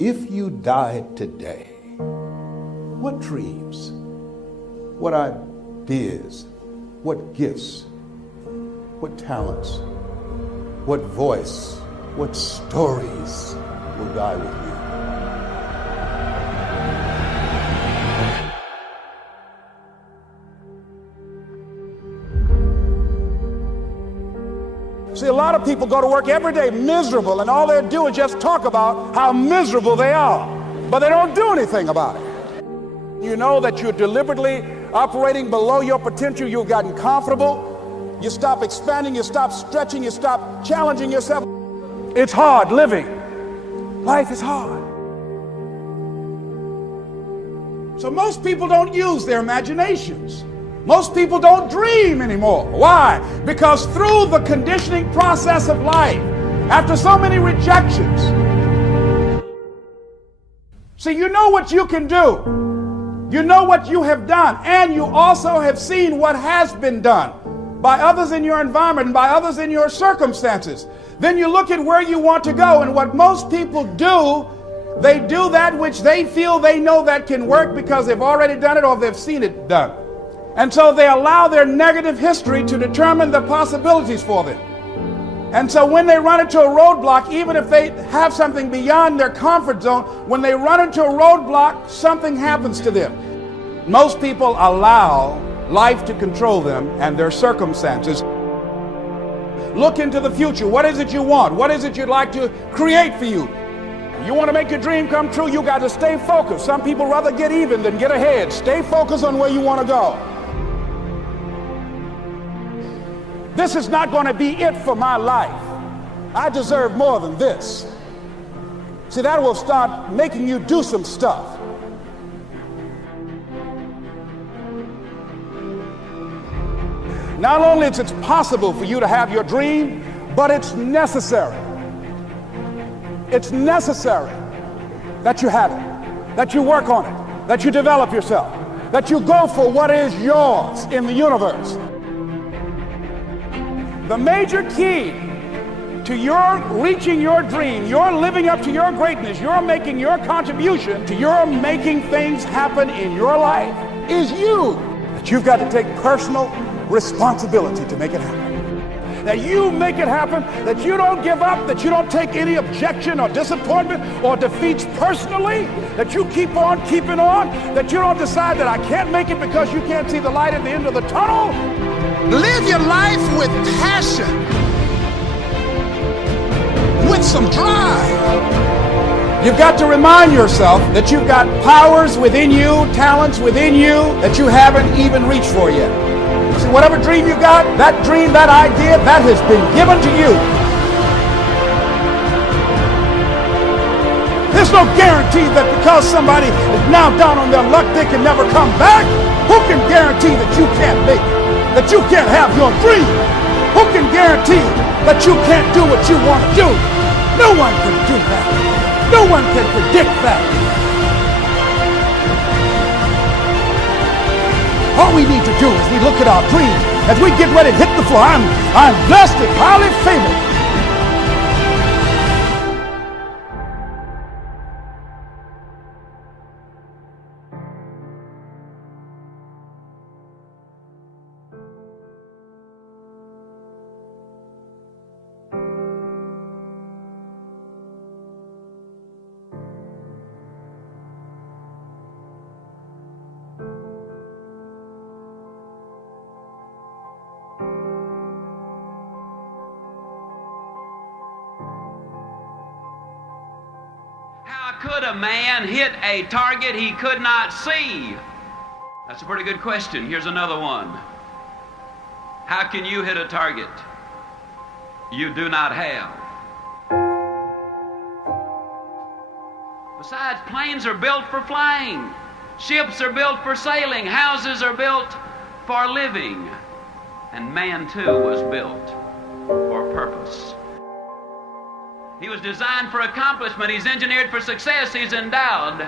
If you died today, what dreams, what ideas, what gifts, what talents, what voice, what stories will die with you? See, a lot of people go to work every day miserable, and all they do is just talk about how miserable they are, but they don't do anything about it. You know that you're deliberately operating below your potential. You've gotten comfortable. You stop expanding, you stop stretching, you stop challenging yourself. It's hard living. Life is hard. So most people don't use their imaginations. Most people don't dream anymore. Why? Because through the conditioning process of life, after so many rejections, see, you know what you can do. You know what you have done, and you also have seen what has been done by others in your environment and by others in your circumstances. Then you look at where you want to go, and what most people do, they do that which they feel they know that can work because they've already done it or they've seen it done. And so they allow their negative history to determine the possibilities for them. And so when they run into a roadblock, even if they have something beyond their comfort zone, when they run into a roadblock, something happens to them. Most people allow life to control them and their circumstances. Look into the future. What is it you want? What is it you'd like to create for you? You want to make your dream come true, you got to stay focused. Some people rather get even than get ahead. Stay focused on where you want to go. This is not going to be it for my life. I deserve more than this. See, that will start making you do some stuff. Not only is it possible for you to have your dream, but it's necessary. It's necessary that you have it, that you work on it, that you develop yourself, that you go for what is yours in the universe. The major key to your reaching your dream, your living up to your greatness, your making your contribution to your making things happen in your life is you. That you've got to take personal responsibility to make it happen. That you make it happen, that you don't give up, that you don't take any objection or disappointment or defeats personally, that you keep on keeping on, that you don't decide that I can't make it because you can't see the light at the end of the tunnel. Live your life with passion, with some drive. You've got to remind yourself that you've got powers within you, talents within you that you haven't even reached for yet. See, whatever dream you got, that dream, that idea, that has been given to you. There's no guarantee that because somebody is now down on their luck, they can never come back. Who can guarantee that you can't make it? That you can't have your dream? Who can guarantee that you can't do what you want to do? No one can do that. No one can predict that. All we need to do is we look at our dreams as we get ready to hit the floor. I'm blessed and highly favored. How could a man hit a target he could not see? That's a pretty good question. Here's another one. How can you hit a target you do not have? Besides, planes are built for flying. Ships are built for sailing. Houses are built for living. And man too was built for purpose. He was designed for accomplishment. He's engineered for success. He's endowed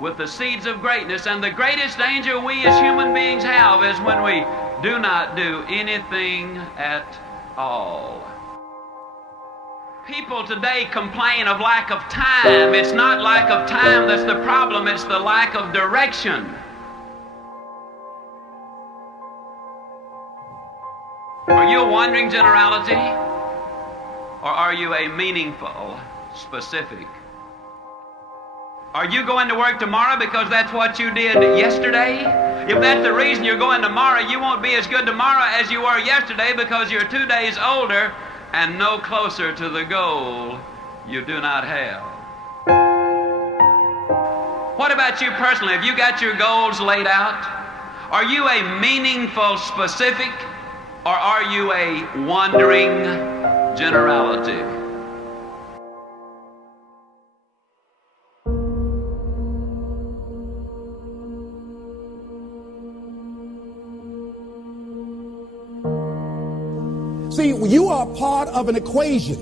with the seeds of greatness. And the greatest danger we as human beings have is when we do not do anything at all. People today complain of lack of time. It's not lack of time that's the problem, it's the lack of direction. Are you a wandering generality, or are you a meaningful, specific? Are you going to work tomorrow because that's what you did yesterday? If that's the reason you're going tomorrow, you won't be as good tomorrow as you were yesterday because you're 2 days older and no closer to the goal you do not have. What about you personally? Have you got your goals laid out? Are you a meaningful specific, or are you a wandering generality? See, you are part of an equation,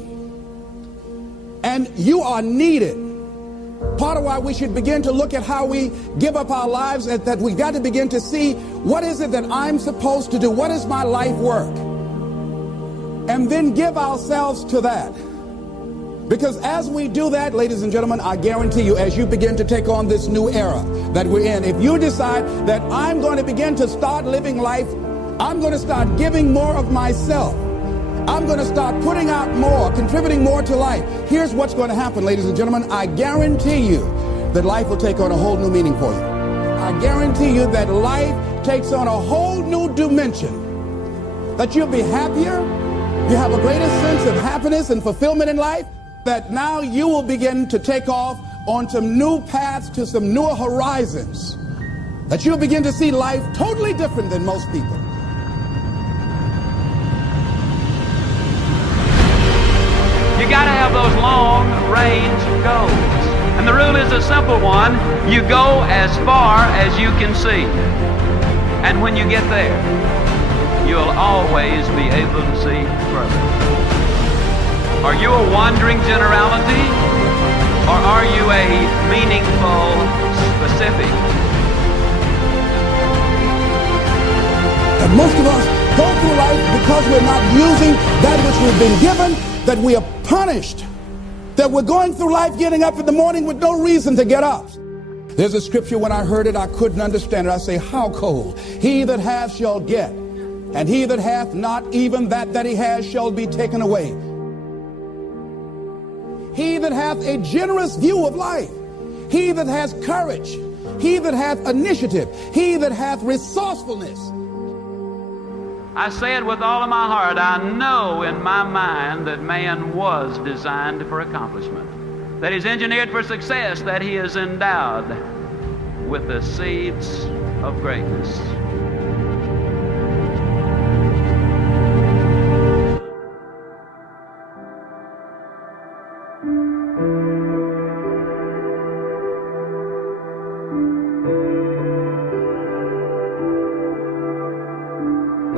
and you are needed. Part of why we should begin to look at how we give up our lives, that we've got to begin to see, what is it that I'm supposed to do? What is my life work? And then give ourselves to that. Because as we do that, ladies and gentlemen, I guarantee you, as you begin to take on this new era that we're in, if you decide that I'm going to begin to start living life, I'm going to start giving more of myself, I'm going to start putting out more, contributing more to life. Here's what's going to happen, ladies and gentlemen. I guarantee you that life will take on a whole new meaning for you. I guarantee you that life takes on a whole new dimension. That you'll be happier, you have a greater sense of happiness and fulfillment in life, that now you will begin to take off on some new paths to some newer horizons. That you'll begin to see life totally different than most people. You got to have those long-range goals. And the rule is a simple one. You go as far as you can see. And when you get there, you'll always be able to see further. Are you a wandering generality, or are you a meaningful specific? And most of us go through life because we're not using that which we've been given, that we are punished, that we're going through life getting up in the morning with no reason to get up. There's a scripture, when I heard it, I couldn't understand it. I say, how cold? He that hath shall get, and he that hath not, even that he has shall be taken away. He that hath a generous view of life, he that has courage, he that hath initiative, he that hath resourcefulness. I say it with all of my heart. I know in my mind that man was designed for accomplishment, that he's engineered for success, that he is endowed with the seeds of greatness.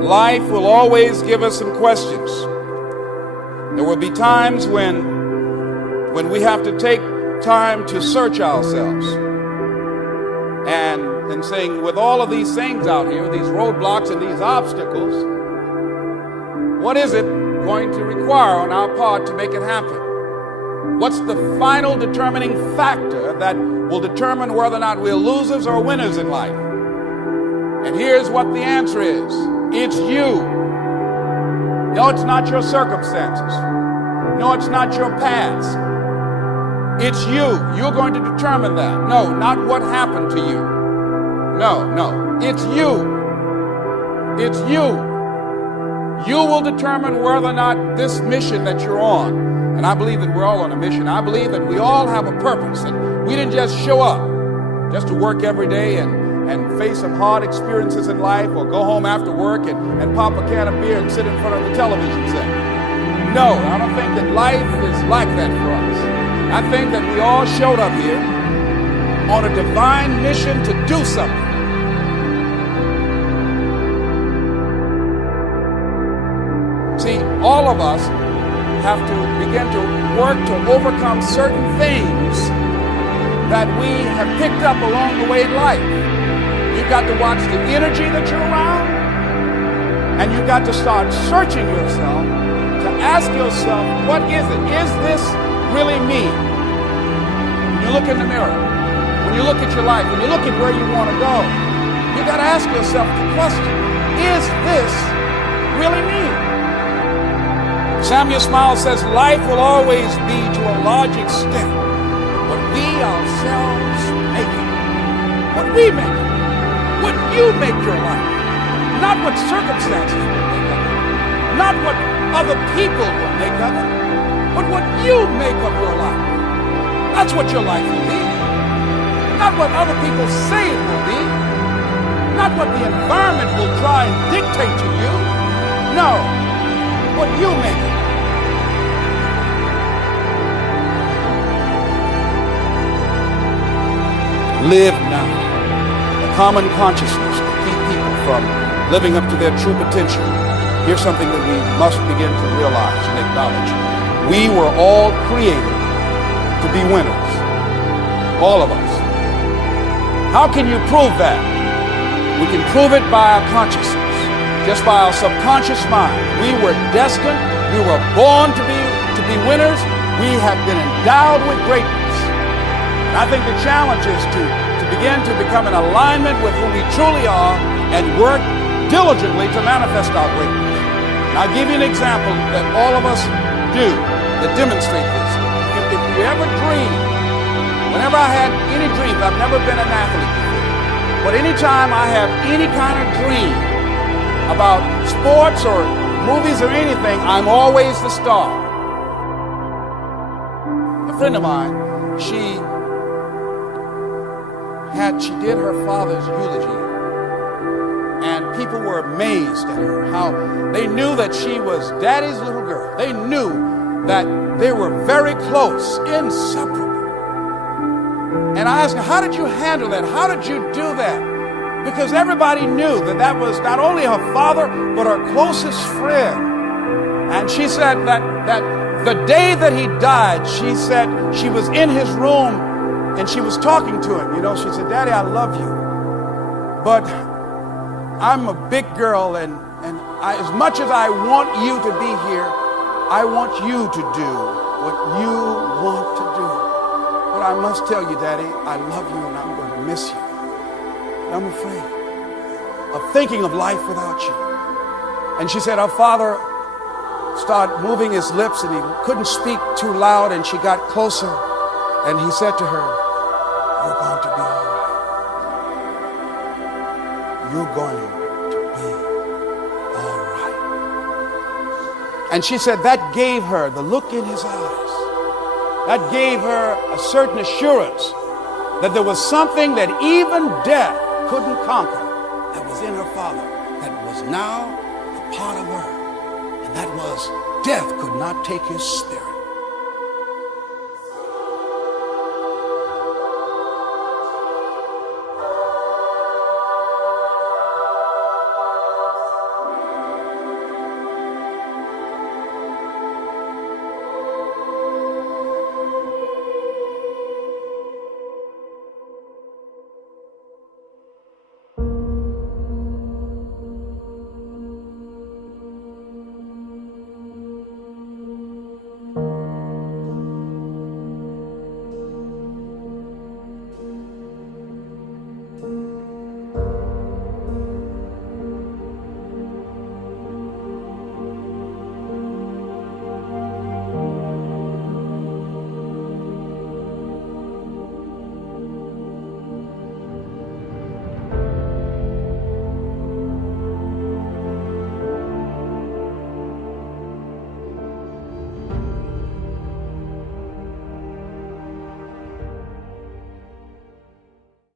Life will always give us some questions. There will be times when we have to take time to search ourselves and saying, with all of these things out here, these roadblocks and these obstacles, what is it going to require on our part to make it happen? What's the final determining factor that will determine whether or not we're losers or winners in life? And here's what the answer is. It's you. No, it's not your circumstances. No, it's not your past. It's you. You're going to determine that. No, not what happened to you. No. It's you. It's you. You will determine whether or not this mission that you're on, and I believe that we're all on a mission. I believe that we all have a purpose, and we didn't just show up just to work every day and face some hard experiences in life, or go home after work and pop a can of beer and sit in front of the television set. No, I don't think that life is like that for us. I think that we all showed up here on a divine mission to do something. See, all of us have to begin to work to overcome certain things that we have picked up along the way in life. You've got to watch the energy that you're around, and you've got to start searching yourself to ask yourself, what is it? Is this really me? When you look in the mirror, when you look at your life, when you look at where you want to go, you got to ask yourself the question, is this really me? Samuel Smiles says, life will always be to a large extent what we ourselves make it. What we make it. What you make your life. Not what circumstances will make of it. Not what other people will make of it. But what you make of your life. That's what your life will be. Not what other people say it will be. Not what the environment will try and dictate to you. No. What you make it. Live now. A common consciousness to keep people from living up to their true potential. Here's something that we must begin to realize and acknowledge. We were all created to be winners. All of us. How can you prove that? We can prove it by our consciousness, just by our subconscious mind. We were destined, we were born to be winners. We have been endowed with greatness. And I think the challenge is to begin to become in alignment with who we truly are and work diligently to manifest our greatness. And I'll give you an example that all of us do that demonstrate this. If you ever dream, whenever I had any dreams, I've never been an athlete before, but anytime I have any kind of dream about sports or movies or anything, I'm always the star. A friend of mine, she did her father's eulogy, and people were amazed at her, how they knew that she was daddy's little girl. They knew that they were very close, inseparable. And I asked her, how did you handle that? How did you do that? Because everybody knew that that was not only her father, but her closest friend. And she said that the day that he died, she said she was in his room and she was talking to him. You know, she said, Daddy, I love you, but I'm a big girl, and as much as I want you to be here, I want you to do what you want to do. But I must tell you, Daddy, I love you and I'm going to miss you. I'm afraid of thinking of life without you. And she said her father started moving his lips and he couldn't speak too loud, and she got closer and he said to her, you're going to be all right. You're going to be all right. And she said that gave her the look in his eyes. That gave her a certain assurance that there was something that even death couldn't conquer that was in her father, that was now a part of her. And that was, death could not take his spirit.